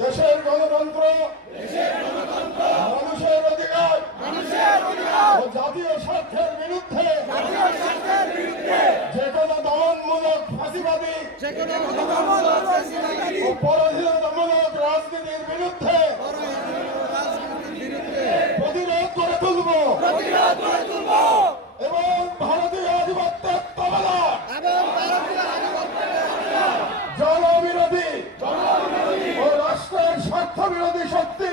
দেশের গণতন্ত্র, মানুষের অধিকার ও জাতীয় স্বার্থের বিরুদ্ধে যে কোনো দমনমূলক ফাঁসিবাদী ও পরাধীনতামূলক রাজনীতির বিরুদ্ধে প্রতিরোধ করে তুলব এবং ভারতীয় আধিপত্যের তবলা জনবিরোধী ও রাষ্ট্রের স্বার্থ বিরোধী শক্তি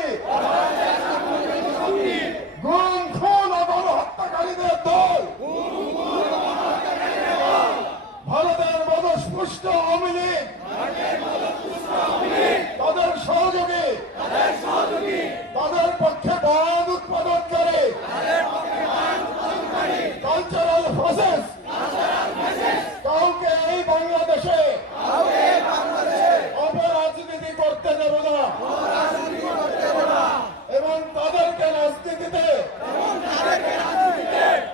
গুম খুন ও গণহত্যাকারীদের দল ভারতের মদস্পুষ্ট আওয়ামী লীগ তাদের সহযোগী তাদের পক্ষে বয়ান উৎপাদন করে কালচারাল প্রসেস কাউকে এই বাংলাদেশে অপরাজনীতি করতে দেব না এবং তাদেরকে রাজনীতিতে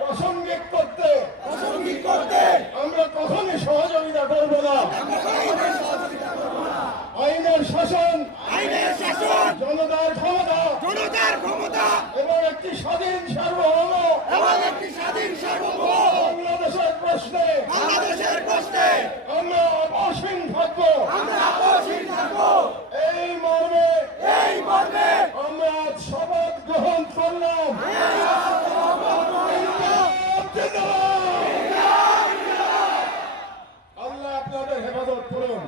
প্রাসঙ্গিক করতে আমরা কখনই সহযোগিতা করব না। আইনের শাসন জনতার ক্ষমতা এবং একটি স্বাধীন সার্বভৌম বাংলাদেশের প্রশ্নে আমরা অপসীম থাকবো। এই মর্মে আমরা আজ শপথ গ্রহণ করলাম। আল্লাহ আপনাদের হেফাজত করুন।